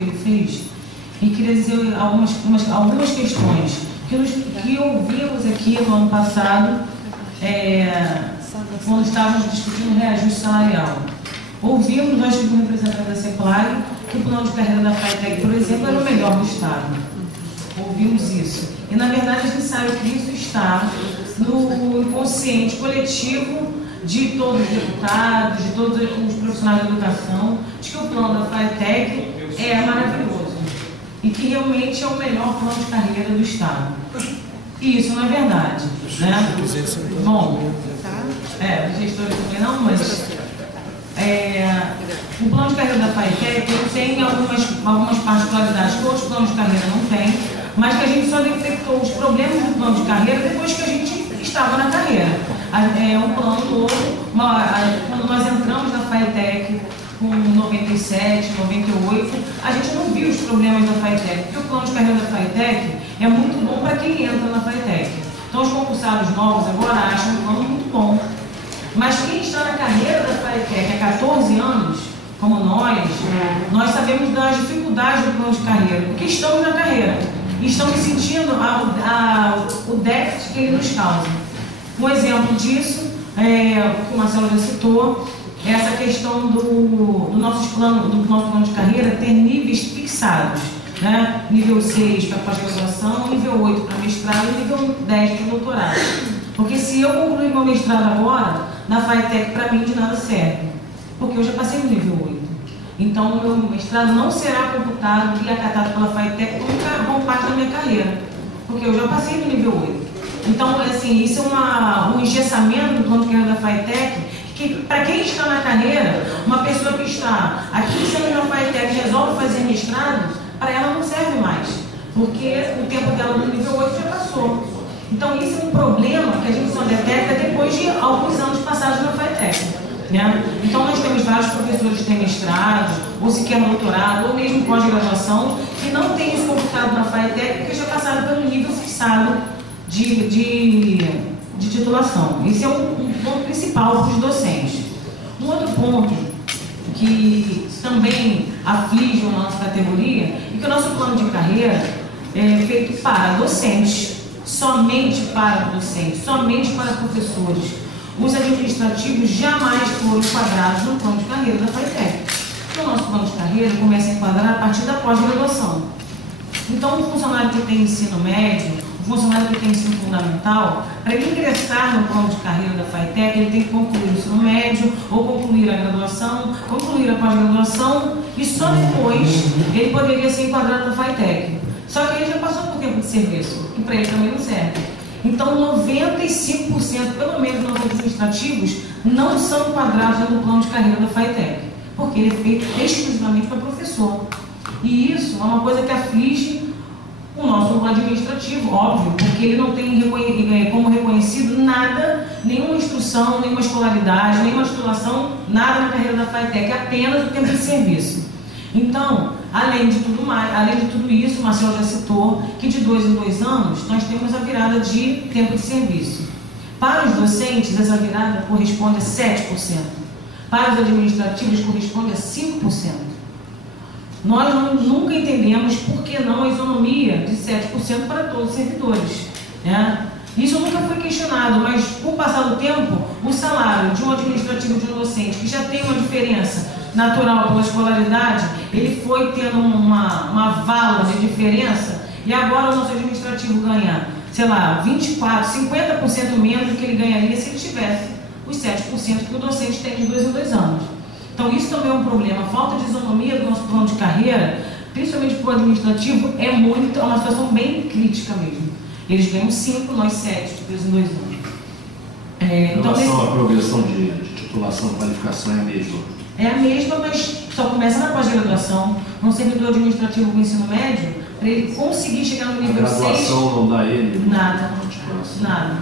ele fez e queria dizer algumas questões que ouvimos aqui no ano passado, quando estávamos discutindo o reajuste salarial. Ouvimos, nós tivemos um representante da CEPLAG, que o plano de carreira da FATEC, por exemplo, era o melhor do Estado. Ouvimos isso. E, na verdade, a gente sabe que isso está no inconsciente coletivo de todos os deputados, de todos os profissionais da educação, de que o plano da FATEC é maravilhoso e que realmente é o melhor plano de carreira do Estado. E isso não é verdade, né? Bom, os gestores também não, mas o plano de carreira da FATEC tem algumas particularidades que outros planos de carreira não têm, mas que a gente só detectou os problemas do plano de carreira depois que a gente estava na carreira. Um plano novo, quando nós entramos na FATEC com 97, 98, a gente não viu os problemas da FATEC, porque o plano de carreira da FATEC é muito bom para quem entra na FATEC. Então os concursados novos agora acham o plano muito bom. Mas quem está na carreira da FATEC há 14 anos, como nós sabemos das dificuldades do plano de carreira, porque estamos na carreira e estamos sentindo o déficit que ele nos causa. Um exemplo disso, que o Marcelo já citou, é essa questão do nosso plano de carreira ter níveis fixados, né? Nível 6 para pós-graduação, nível 8 para mestrado e nível 10 para doutorado. Porque se eu concluir meu mestrado agora, na FATEC, para mim de nada serve, porque eu já passei no nível 8. Então, o meu mestrado não será computado e acatado pela FATEC como parte da minha carreira, porque eu já passei no nível 8. Então, assim, isso é um engessamento do plano de carreira da FATEC, que para quem está na carreira, uma pessoa que está há 15 anos na FATEC e resolve fazer mestrado, para ela não serve mais, porque o tempo dela no nível 8 já passou. Então, isso é um problema que a gente só detecta depois de alguns anos passados na FATEC. Né? Então, nós temos vários professores que têm mestrado, ou sequer doutorado, ou mesmo pós-graduação, que não têm isso computado na FATEC porque já passaram pelo nível fixado de titulação. Esse é um ponto principal para os docentes. Um outro ponto que também aflige a nossa categoria é que o nosso plano de carreira é feito para docentes, somente para docentes, somente para professores. Os administrativos jamais foram enquadrados no plano de carreira da FATEC. O nosso plano de carreira começa a enquadrar a partir da pós-graduação. Então, um funcionário que tem ensino médio, um funcionário que tem ensino fundamental, para ele ingressar no plano de carreira da FATEC, ele tem que concluir o ensino médio, ou concluir a graduação, concluir a pós-graduação, e só depois ele poderia ser enquadrado na FATEC. Só que ele já passou por tempo de serviço, que para ele também não serve. Então, 95%, pelo menos dos administrativos, não são enquadrados no plano de carreira da FATEC, porque ele é feito exclusivamente para professor. E isso é uma coisa que aflige o nosso administrativo, óbvio, porque ele não tem como reconhecido nada, nenhuma instrução, nenhuma escolaridade, nenhuma titulação, nada na carreira da FATEC, apenas o tempo de serviço. Então, além de tudo isso, o Marcelo já citou que de 2 em 2 anos nós temos a virada de tempo de serviço. Para os docentes, essa virada corresponde a 7%. Para os administrativos, corresponde a 5%. Nós nunca entendemos por que não a isonomia de 7% para todos os servidores. Né? Isso nunca foi questionado, mas com o passar do tempo, o salário de um administrativo e de um docente, que já tem uma diferença natural pela escolaridade, ele foi tendo uma vala de diferença, e agora o nosso administrativo ganha, sei lá, 24%, 50% menos do que ele ganharia se ele tivesse os 7% que o docente tem de 2 em 2 anos. Então, isso também é um problema. A falta de isonomia do nosso plano de carreira, principalmente para o administrativo, é uma situação bem crítica mesmo. Eles ganham 5, nós 7, de 2 em 2 anos. Em relação à progressão de titulação e qualificação é a mesma? É a mesma, mas só começa na pós-graduação. Um servidor administrativo com ensino médio, para ele conseguir chegar no nível 6... A graduação não dá ele? Nada. Nada.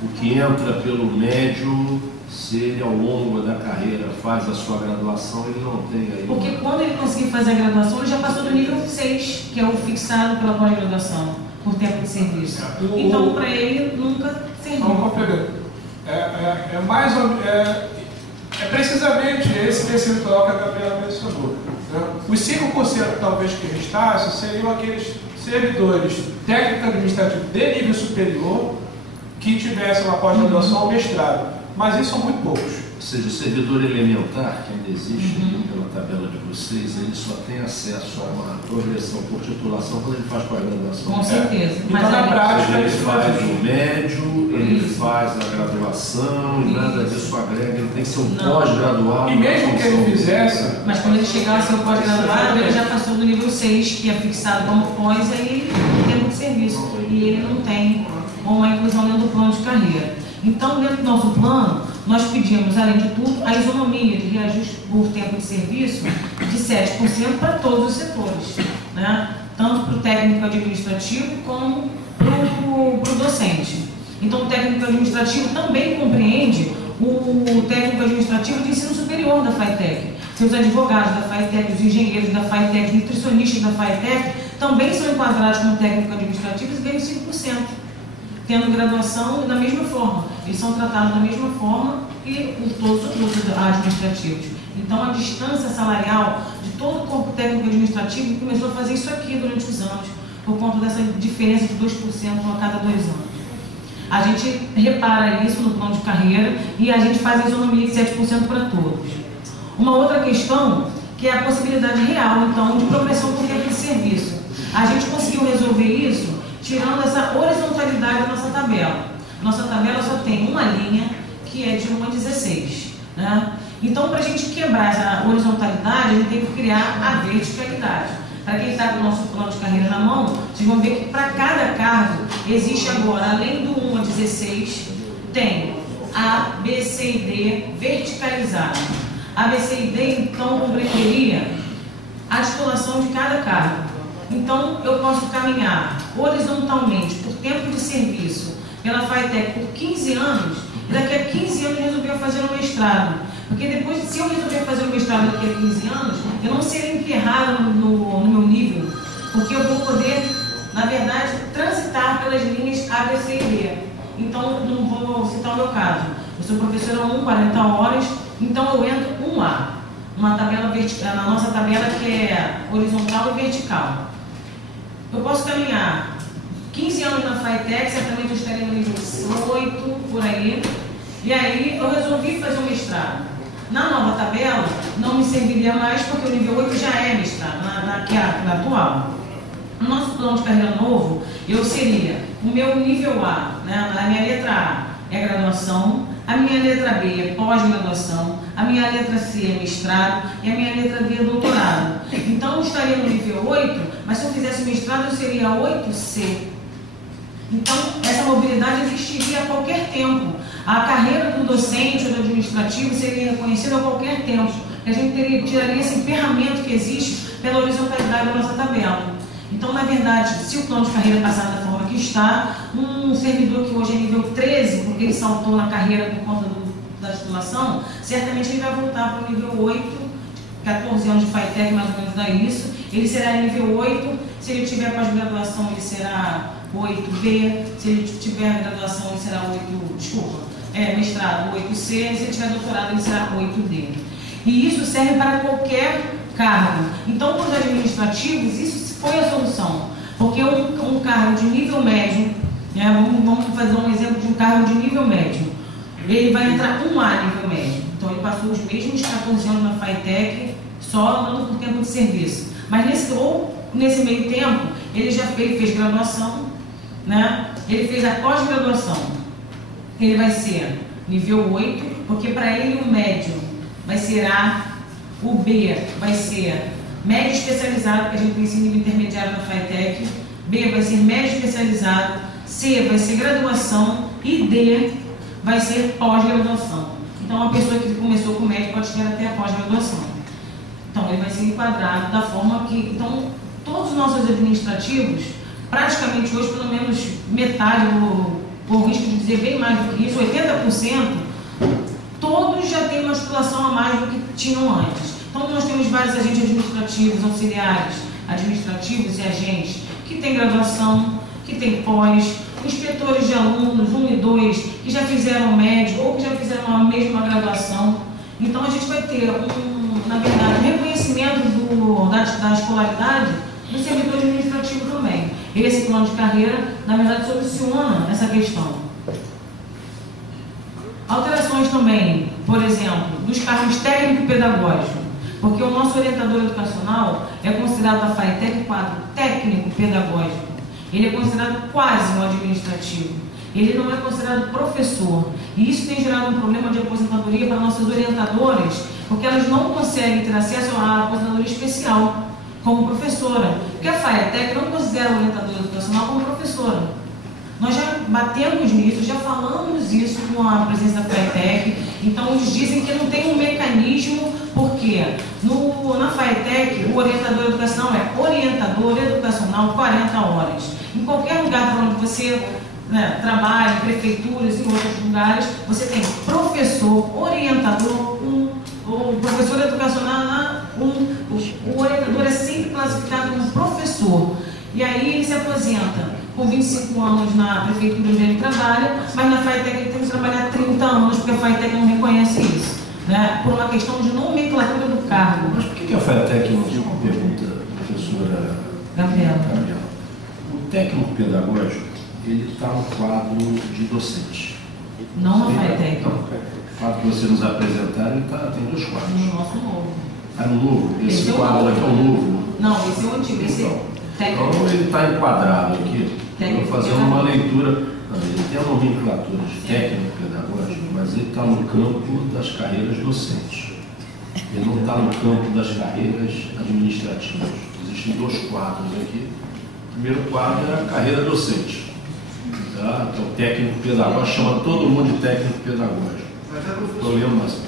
O que entra pelo médio, se ele ao longo da carreira faz a sua graduação, ele não tem aí. Porque quando ele conseguir fazer a graduação, ele já passou do nível 6, que é o fixado pela pós-graduação, por tempo de serviço. Então, para ele, nunca serviu. É precisamente esse percentual que a Gabriela mencionou. Os 5% talvez que restassem seriam aqueles servidores técnico-administrativos de nível superior que tivessem uma pós-graduação ou mestrado, mas isso são muito poucos. Ou seja, o servidor elementar, que ainda existe pela tabela de vocês, ele só tem acesso a uma progressão por titulação quando ele faz pós-graduação. Com certeza. Então, na prática, ele faz o médio, ele faz a graduação e nada disso agrega, ele tem que ser um pós-graduado. E mesmo que ele fizesse... Mas quando ele chegar ao seu pós-graduado, ele já passou do nível 6, que é fixado como pós, aí ele tem muito serviço. E ele não tem uma inclusão dentro do plano de carreira. Então, dentro do nosso plano, nós pedimos, além de tudo, a isonomia de reajuste por tempo de serviço de 7% para todos os setores, né? Tanto para o técnico administrativo como para o docente. Então, o técnico administrativo também compreende o técnico administrativo de ensino superior da FATEC. Seus advogados da FATEC, os engenheiros da FATEC, os nutricionistas da FATEC também são enquadrados como técnico administrativo e ganham 5%. Tendo graduação da mesma forma. Eles são tratados da mesma forma que todos os outros administrativos. Então, a distância salarial de todo o corpo técnico administrativo começou a fazer isso aqui durante os anos, por conta dessa diferença de 2% a cada 2 anos. A gente repara isso no plano de carreira e a gente faz a isonomia de 7% para todos. Uma outra questão, que é a possibilidade real, então, de progressão por tempo de serviço. A gente conseguiu resolver isso tirando essa horizontalidade da nossa tabela. Nossa tabela só tem uma linha, que é de 1 a 16. Né? Então, para a gente quebrar essa horizontalidade, a gente tem que criar a verticalidade. Para quem está com o nosso plano de carreira na mão, vocês vão ver que para cada cargo existe agora, além do 1 a 16, tem A, B, C e D verticalizado. A, B, C e D, então, compreenderia a titulação de cada cargo. Então, eu posso caminhar horizontalmente por tempo de serviço pela FATEC por 15 anos e daqui a 15 anos resolver fazer um mestrado. Porque depois, se eu resolver fazer um mestrado daqui a 15 anos, eu não serei emperrado no meu nível, porque eu vou poder, na verdade, transitar pelas linhas A, B, C e D. Então, não vou citar o meu caso. Eu sou professora 1, 40 horas, então eu entro 1A, uma tabela vertical, na nossa tabela que é horizontal e vertical. Eu posso caminhar 15 anos na FATEC, certamente eu estaria no nível 8, por aí. E aí eu resolvi fazer um mestrado. Na nova tabela, não me serviria mais, porque o nível 8 já é mestrado, na atual. No nosso plano de carreira novo, eu seria o meu nível A, né? A minha letra A é graduação, a minha letra B é pós-graduação, a minha letra C é mestrado e a minha letra D é doutorado. Então eu estaria no nível 8, mas se eu fizesse mestrado eu seria 8C. Então essa mobilidade existiria a qualquer tempo. A carreira do docente ou do administrativo seria reconhecida a qualquer tempo. A gente tiraria esse emperramento que existe pela horizontalidade da nossa tabela. Então, na verdade, se o plano de carreira passar da forma que está, um servidor que hoje é nível 13, porque ele saltou na carreira por conta da titulação, certamente ele vai voltar para o nível 8, 14 anos de FATEC, mais ou menos dá isso. Ele será nível 8, se ele tiver pós-graduação, ele será 8B, se ele tiver graduação, ele será mestrado 8C, se ele tiver doutorado, ele será 8D. E isso serve para qualquer cargo. Então, para os administrativos, isso foi a solução, porque um cargo de nível médio, né, vamos fazer um exemplo de um cargo de nível médio, ele vai entrar 1A nível médio, então ele passou os mesmos 14 anos na FATEC, só andando por tempo de serviço, mas nesse meio tempo, ele fez graduação, né, ele fez a pós-graduação, ele vai ser nível 8, porque para ele o médio vai ser A, o B vai ser médio especializado, que a gente tem esse nível intermediário na FATEC, B vai ser médio especializado, C vai ser graduação e D vai ser pós-graduação. Então, uma pessoa que começou com médio pode chegar até a pós-graduação. Então, ele vai ser enquadrado da forma que... Então, todos os nossos administrativos, praticamente hoje, pelo menos metade, por risco de dizer bem mais do que isso, 80%, todos já têm uma titulação a mais do que tinham antes. Então, nós temos vários agentes administrativos, auxiliares administrativos e agentes que têm graduação, que têm pós, inspetores de alunos, 1 e 2, que já fizeram médio ou que já fizeram a mesma graduação. Então, a gente vai ter na verdade, reconhecimento da escolaridade do servidor administrativo também. Esse plano de carreira, na verdade, soluciona essa questão. Alterações também, por exemplo, dos cargos técnico-pedagógico, porque o nosso orientador educacional é considerado da FATEC quadro técnico-pedagógico. Ele é considerado quase um administrativo. Ele não é considerado professor. E isso tem gerado um problema de aposentadoria para nossas orientadoras, porque elas não conseguem ter acesso à aposentadoria especial como professora. Porque a FATEC não considera o orientador educacional como professora. Nós já batemos nisso, já falamos isso com a presença da FATEC. Então, eles dizem que não tem um mecanismo, porque na FATEC, o orientador educacional é orientador educacional 40 horas. Em qualquer lugar para onde você trabalha, prefeituras e outros lugares, você tem professor, orientador, o professor educacional, o orientador é sempre classificado como professor. E aí ele se aposenta com 25 anos na prefeitura onde ele trabalha, mas na FATEC ele tem que trabalhar 30 anos, porque a FATEC não reconhece isso, né? Por uma questão de nomenclatura do cargo. Mas por que a FATEC não tem uma pergunta, professora Gabriela? O técnico pedagógico, ele está no quadro de docente. Não na FATEC. Não, o quadro que você nos apresentar, ele tem 2 quadros. No nosso novo. Ah, no novo? Esse quadro aqui é o novo? Não, esse é o antigo, esse é técnico. Então ele está enquadrado aqui. Estou fazendo uma leitura. Não, ele tem a nomenclatura de técnico pedagógico, mas ele está no campo das carreiras docentes. Ele não está no campo das carreiras administrativas. Existem 2 quadros aqui. O primeiro quadro é a carreira docente. Tá? Então, o técnico pedagógico chama todo mundo de técnico pedagógico. Estou lendo mais.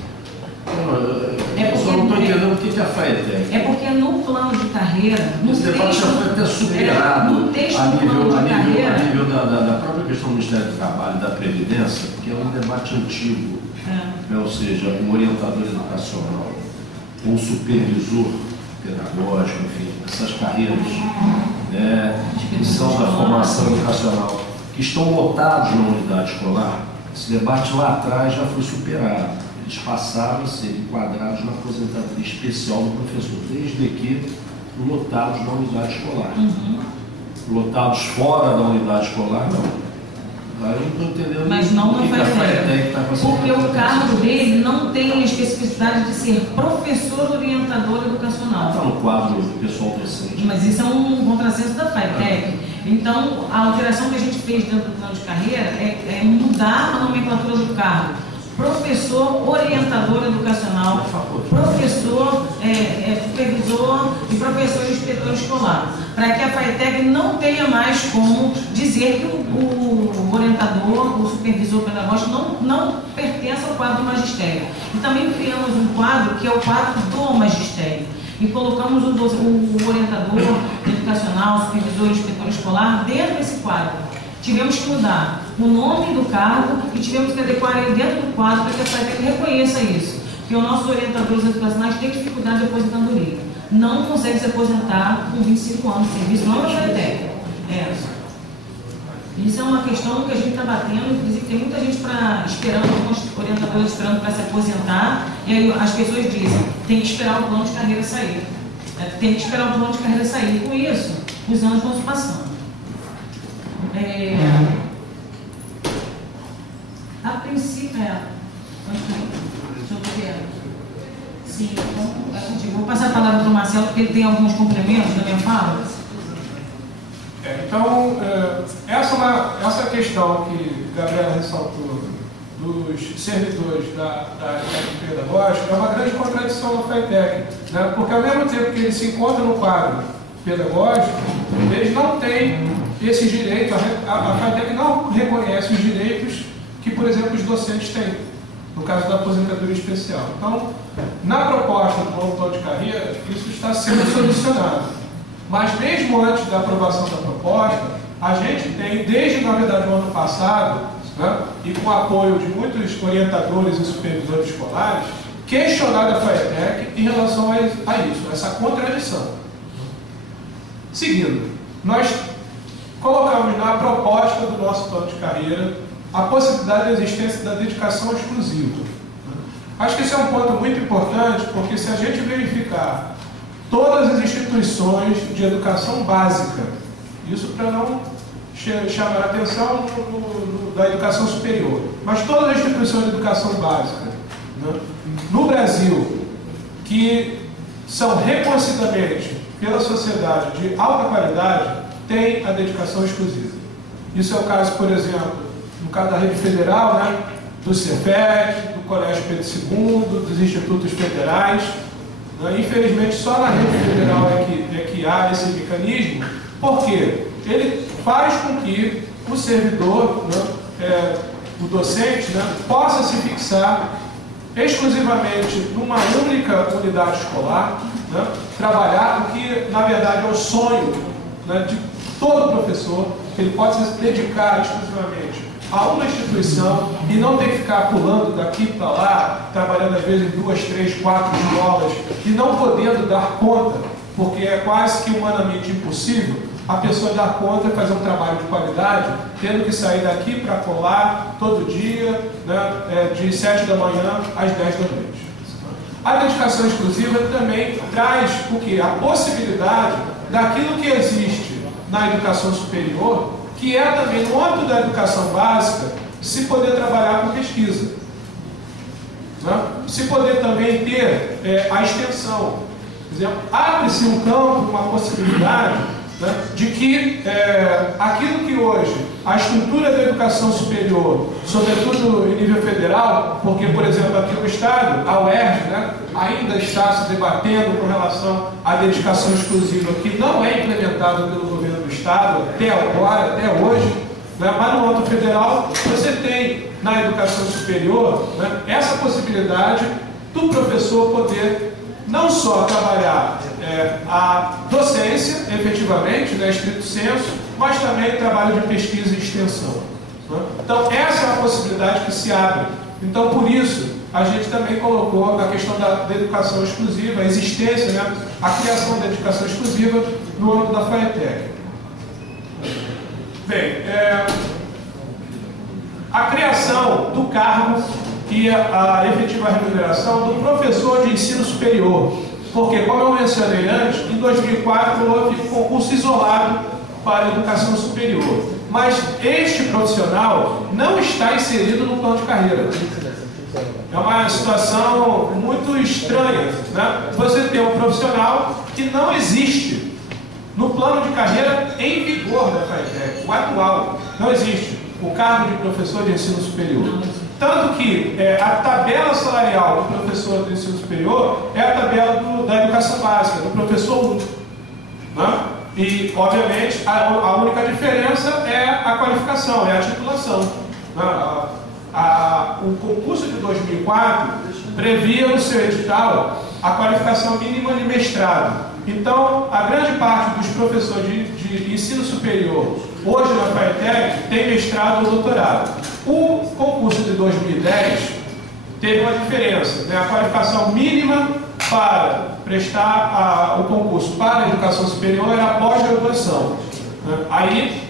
Eu só não estou entendendo o que é a FATEC. É porque no plano de carreira, esse debate já foi até superado no texto a do plano de nível carreira, da própria questão do Ministério do Trabalho e da Previdência, que é um debate antigo. Ou seja, o orientador educacional, o supervisor pedagógico, enfim, essas carreiras que são da formação educacional, que estão lotados na unidade escolar. Esse debate lá atrás já foi superado. Eles passaram a ser enquadrados na aposentadoria especial do professor, desde que lotados na unidade escolar. Lotados fora da unidade escolar, não. Aí eu não estou entendendo. Mas não o que a FATEC está fazendo. Porque o cargo dele não tem a especificidade de ser professor orientador educacional. Está no quadro pessoal docente. Mas isso é um contrassenso da FATEC. Então, a alteração que a gente fez dentro do plano de carreira é mudar a nomenclatura do cargo. Professor orientador educacional, professor supervisor e professor inspetor escolar, para que a FATEC não tenha mais como dizer que o orientador, o supervisor pedagógico não pertence ao quadro do magistério. E também criamos um quadro que é o quadro do magistério. E colocamos o orientador educacional, supervisor e inspetor escolar dentro desse quadro. Tivemos que mudar o nome do cargo e tivemos que adequar ele dentro do quadro para que a FATEC reconheça isso. Porque os nossos orientadores educacionais têm dificuldade de aposentadoria. Não conseguem se aposentar com 25 anos de serviço, não na FATEC. Isso é uma questão que a gente está batendo, inclusive tem muita gente esperando, alguns orientadores esperando para se aposentar, e aí as pessoas dizem, tem que esperar o plano de carreira sair. Tem que esperar o plano de carreira sair. Com isso, os anos vão se passando. A princípio, deixa eu ver. Sim, então, vou passar a palavra para o Marcelo, porque ele tem alguns complementos da minha fala. Então, essa questão que a Gabriela ressaltou dos servidores da área técnico-pedagógica é uma grande contradição da FATEC, né? Porque ao mesmo tempo que eles se encontram no quadro pedagógico, eles não têm esse direito, a FATEC não reconhece os direitos que, por exemplo, os docentes têm, no caso da aposentadoria especial. Então, na proposta do novo plano de carreira, isso está sendo solucionado. Mas mesmo antes da aprovação da proposta, a gente tem, desde, na verdade, o ano passado, né, e com o apoio de muitos orientadores e supervisores escolares, questionado a FATEC em relação a isso, essa contradição. Seguindo, nós colocamos na proposta do nosso plano de carreira a possibilidade da existência da dedicação exclusiva. Acho que esse é um ponto muito importante, porque se a gente verificar todas as instituições de educação básica, isso para não chamar a atenção da educação superior, mas todas as instituições de educação básica, né, no Brasil, que são reconhecidamente pela sociedade de alta qualidade, têm a dedicação exclusiva. Isso é o caso, por exemplo, no caso da rede federal, né, do Cefet, do Colégio Pedro II, dos institutos federais. Né? Infelizmente, só na rede federal é que há esse mecanismo, porque ele faz com que o servidor, né, o docente, né, possa se fixar exclusivamente numa única unidade escolar, né, trabalhar, o que na verdade é o sonho, né, de todo professor, que ele possa se dedicar exclusivamente a uma instituição e não ter que ficar pulando daqui para lá, trabalhando às vezes em 2, 3, 4 escolas e não podendo dar conta, porque é quase que humanamente impossível a pessoa dar conta de fazer um trabalho de qualidade, tendo que sair daqui para colar todo dia, né, de 7 da manhã às 10 da noite. A dedicação exclusiva também traz o quê? A possibilidade daquilo que existe na educação superior, que é também no âmbito da educação básica, se poder trabalhar com pesquisa. Né? Se poder também ter a extensão. Por exemplo, abre-se um campo, uma possibilidade, né, de que aquilo que hoje a estrutura da educação superior, sobretudo em nível federal, porque, por exemplo, aqui no Estado, a UERJ, né, ainda está se debatendo com relação à dedicação exclusiva, que não é implementada pelo governo do Estado até agora, até hoje, né, mas no âmbito federal você tem na educação superior, né, essa possibilidade do professor poder não só trabalhar a docência, efetivamente, né, estrito senso, mas também trabalho de pesquisa e extensão. Né? Então, essa é uma possibilidade que se abre. Então, por isso, a gente também colocou a questão da educação exclusiva, a existência, né, a criação da educação exclusiva no âmbito da FAETEC. Bem, a criação do cargo e a efetiva remuneração do professor de ensino superior. Porque, como eu mencionei antes, em 2004 houve concurso isolado para a educação superior. Mas este profissional não está inserido no plano de carreira. É uma situação muito estranha, né? Você tem um profissional que não existe no plano de carreira em vigor da FAETEC, o atual. Não existe o cargo de professor de ensino superior. Tanto que a tabela salarial do professor do ensino superior é a tabela da educação básica, do professor 1. Né? E, obviamente, a única diferença é a qualificação, é a titulação. Né? O concurso de 2004 previa no seu edital a qualificação mínima de mestrado. Então, a grande parte dos professores de ensino superior, hoje na FAETEC, tem mestrado ou doutorado. O concurso de 2010 teve uma diferença, né? A qualificação mínima para prestar o concurso para a educação superior era a pós-graduação. Né? Aí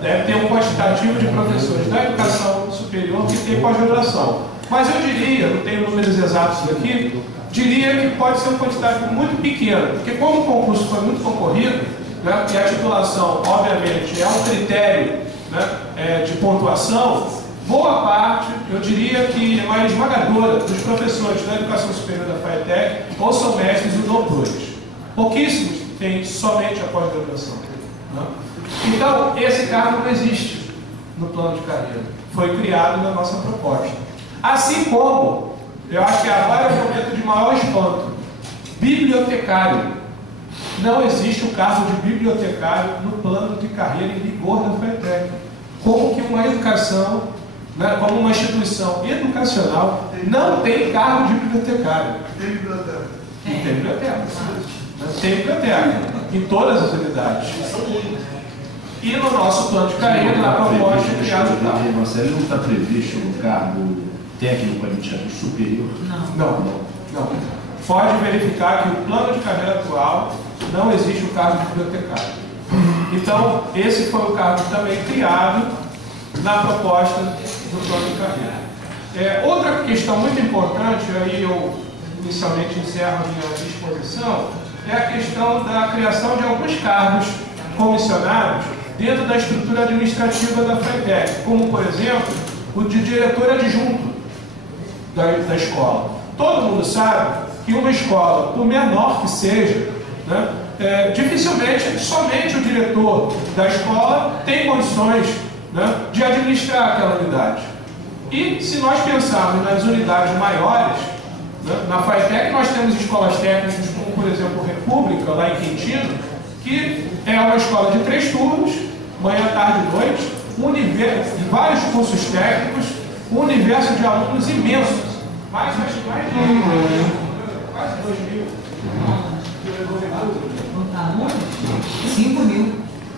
deve ter um quantitativo de professores da educação superior que tem pós-graduação. Mas eu diria, não tenho números exatos aqui, diria que pode ser um quantitativo muito pequeno, porque como o concurso foi muito concorrido, né, e a titulação, obviamente, é um critério, né, de pontuação, boa parte, eu diria que é mais esmagadora dos professores da educação superior da FAETEC ou são mestres e doutores. Pouquíssimos têm somente a pós-graduação. Né? Então, esse cargo não existe no plano de carreira. Foi criado na nossa proposta. Assim como, eu acho que agora é o momento de maior espanto, bibliotecário. Não existe o cargo de bibliotecário no plano de carreira em vigor da FAETEC. Como que uma educação, né, como uma instituição educacional não tem cargo de bibliotecário? Tem biblioteca. Tem biblioteca. Tem biblioteca em todas as unidades. E no nosso plano de carreira, na proposta é criado o cargo. Marcelo, não está previsto no cargo técnico administrativo superior? Não. Pode verificar que o plano de carreira atual não existe o cargo de bibliotecário. Então, esse foi o cargo também criado na proposta do plano de carreira. Outra questão muito importante, aí eu inicialmente encerro a minha exposição, é a questão da criação de alguns cargos comissionados dentro da estrutura administrativa da FATEC, como, por exemplo, o de diretor adjunto da escola. Todo mundo sabe que uma escola, por menor que seja, né, dificilmente, somente o diretor da escola tem condições, né, de administrar aquela unidade. E se nós pensarmos nas unidades maiores, né, na FATEC nós temos escolas técnicas como, por exemplo, República, lá em Quintino, que é uma escola de 3 turnos, manhã, tarde e noite, vários cursos técnicos, um universo de alunos imensos, mais de quase 2.000. 5.000.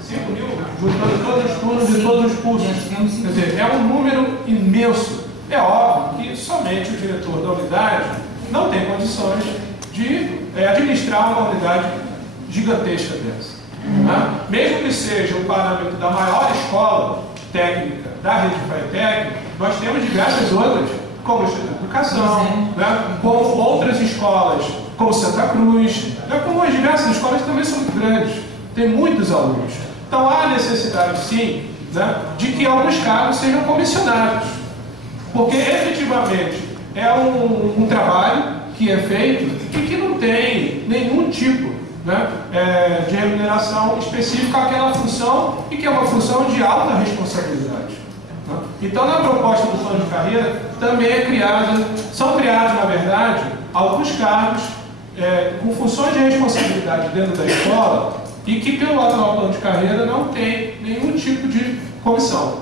5.000, juntando todos os turnos de todos os cursos. Quer dizer, é um número imenso. É óbvio que somente o diretor da unidade não tem condições de administrar uma unidade gigantesca dessa. Né? Mesmo que seja o parâmetro da maior escola técnica da rede FATEC, nós temos diversas outras, como o Instituto de Educação, né? Como outras escolas, como Santa Cruz, né? Como as diversas escolas também são muito grandes, tem muitos alunos. Então há necessidade, sim, né, de que alguns cargos sejam comissionados, porque efetivamente é um trabalho que é feito e que não tem nenhum tipo, né, de remuneração específica àquela função e que é uma função de alta responsabilidade. Né? Então, na proposta do plano de carreira, também são criados, na verdade, alguns cargos com funções de responsabilidade dentro da escola e que, pelo atual plano de carreira, não tem nenhum tipo de comissão.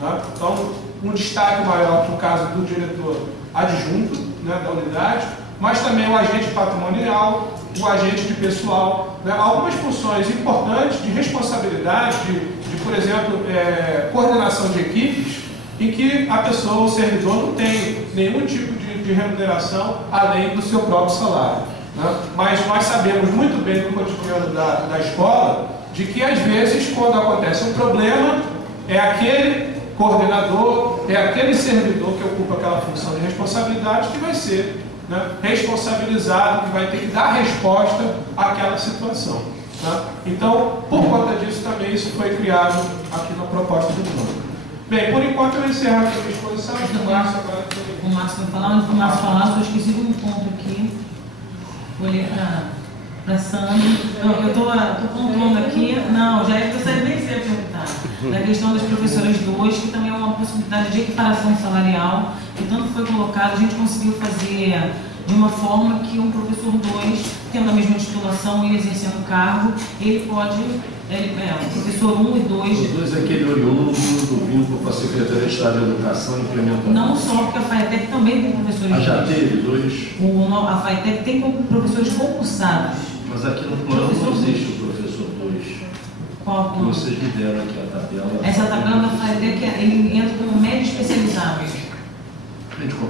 Né? Então, um destaque maior no caso do diretor adjunto, né, da unidade, mas também o agente patrimonial, o agente de pessoal, né, algumas funções importantes de responsabilidade, de por exemplo, coordenação de equipes, em que a pessoa, o servidor, não tem nenhum tipo de remuneração além do seu próprio salário. Né? Mas nós sabemos muito bem no cotidiano da escola, de que às vezes, quando acontece um problema, é aquele coordenador, é aquele servidor que ocupa aquela função de responsabilidade que vai ser, né, responsabilizado, que vai ter que dar resposta àquela situação. Né? Então, por conta disso também isso foi criado aqui na proposta do plano. Bem, por enquanto eu encerro aqui a minha exposição. O Márcio vai falar, antes do Márcio falar, só esqueci de um ponto aqui. Vou ler para a Sandra. Eu estou pontuando aqui, não, já é que eu saí bem cedo perguntar. Da questão das professoras 2, que também é uma possibilidade de equiparação salarial, que tanto foi colocado, a gente conseguiu fazer de uma forma que um professor 2, tendo a mesma titulação e exercendo o cargo, ele pode, o professor 1 e 2... O 2 é aquele oriundo do vínculo com a Secretaria de Estado de Educação implementado. Não só, porque a FATEC também tem professores... Ah, já teve 2? A FATEC tem professores concursados. Mas aqui no plano não existe o professor 2. Qual plano? Vocês me deram aqui a tabela. Essa tabela da FATEC, ele entra como médio especializado.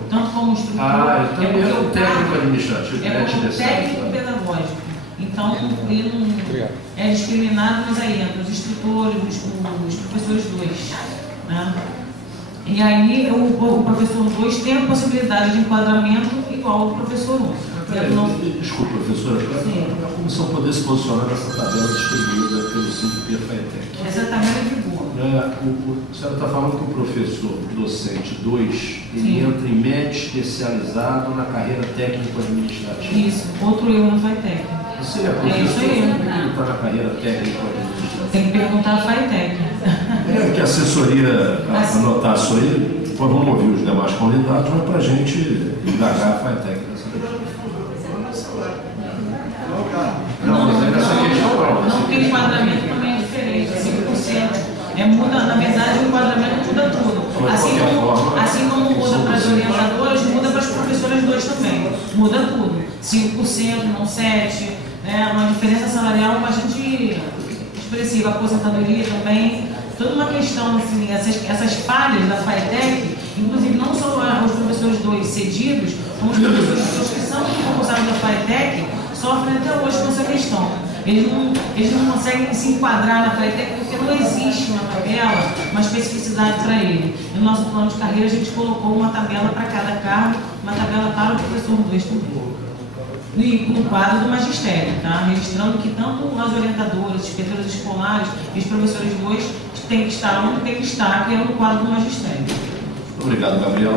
Tanto como instrutor, então é o técnico administrativo, é como técnico pedagógico. Então, ele não é discriminado, mas aí entra os instrutores, os professores 2. Né? E aí o professor 2 tem a possibilidade de enquadramento igual ao professor 1. Desculpa, professora, para a comissão poder se posicionar nessa tabela distribuída pelo 5P FATEC. Essa tabela é de boa. A senhora está falando que o professor docente 2, ele entra em médio especializado na carreira técnico-administrativa. Isso, outro eu no FATEC. Você é professor, como é que ele está na carreira técnico-administrativa? Tem que perguntar a FATEC. É que a assessoria anotar isso aí, depois vamos ouvir os demais candidatos, mas para a gente indagar a FATEC. Não, mas é nessa questão não. Não, porque o enquadramento também é diferente, 5%. Muda, na verdade, o enquadramento muda tudo. Assim como muda para as orientadoras, muda para as professoras 2 também. Muda tudo. 5%, não 7%. Uma diferença salarial bastante expressiva. A aposentadoria também. Toda uma questão, assim, essas falhas da FATEC, inclusive não só os professores 2 cedidos, como os professores 2 que são concursados da FATEC, sofrem até hoje com essa questão. Eles não conseguem se enquadrar na FATEC porque não existe uma tabela, uma especificidade para ele. No nosso plano de carreira, a gente colocou uma tabela para cada cargo, uma tabela para o professor 2 também. E no quadro do magistério, tá? Registrando que tanto as orientadoras, os inspetores escolares e os professores 2 têm que estar onde tem que estar, que é no quadro do magistério. Obrigado, Gabriel.